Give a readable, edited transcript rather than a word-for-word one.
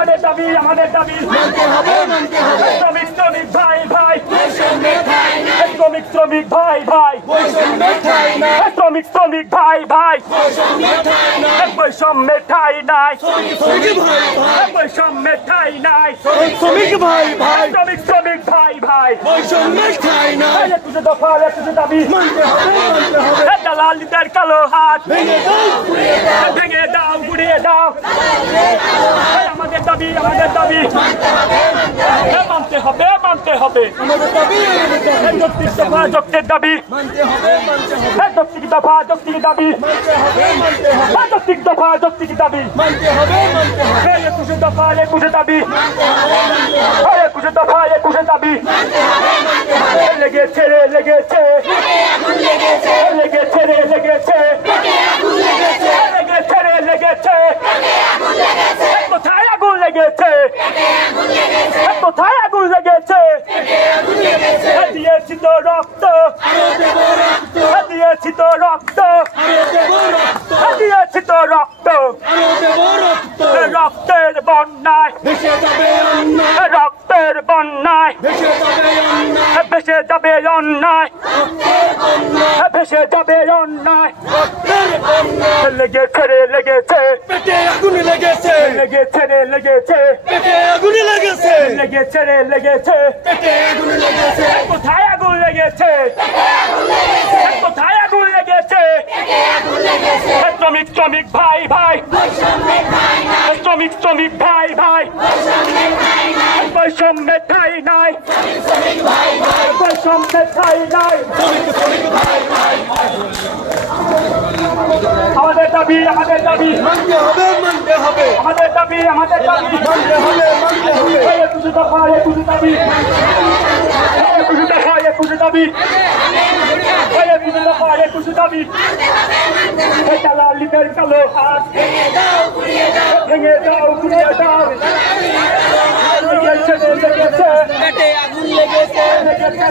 আমাদের দাবি শ্রমিক ভাই ভাই শ্রমিক ভাই ভাই শ্রমিক ভাই ভাই বৈষম্যে ঠাঁই নাই বৈষম্যে ঠাঁই নাই শ্রমিক ভাই ভাই শ্রমিক ভাই ভাই বৈষম্যের ঠাঁই নাই তুঝে দফা তুঝে দাবি মানতে হবে দালালদের কালো হাত ভেঙে দাও গুড়িয়ে দাও আমাদের দাবি মানতে হবে আমাদের দাবি যৌক্তিক দফা যৌক্তিক দাবি মানতে হবে যৌক্তিক দফা যৌক্তিক দাবি যৌক্তিক দফা যৌক্তিক দাবি মানতে হবে 21 দফা 21 দাবি 21 দফা 21 দাবি লেগেছে লেগেছে কোথায় আগুন লেগেছে কোথায় আগুন লেগেছে দিয়েছি তো রক্ত দিয়েছি তো রক্ত দিয়েছি তো রক্ত রক্তের বন্যায় রক্তের বন্যায় ভেসে যাবে অন্যায় ভেসে যাবে অন্যায় লেগেছে রে লেগেছে পেটে আগুন লেগেছে লেগেছে রে লেগেছে পেটে আগুন লেগেছে লেগেছে রে লেগেছে পেটে আগুন লেগেছে কোথায় আগুন লেগেছে কোথায় আগুন লেগেছে শ্রমিক ভাই ভাই শ্রমিক ভাই ভাই বৈষম্যে ঠাঁই নাই বৈষম্যে ঠাঁই নাই আমাদের দাবি মানতে হবে আমাদের দাবি মানতে হবে 21 দফা 21 দাবি 21 দফা 21 দাবি 21 দফা 21 দাবি দালালদের কালো হাত ভেঙে দাও গুড়িয়ে দাও লেগেছে পেটে আগুন লেগেছে লেগেছে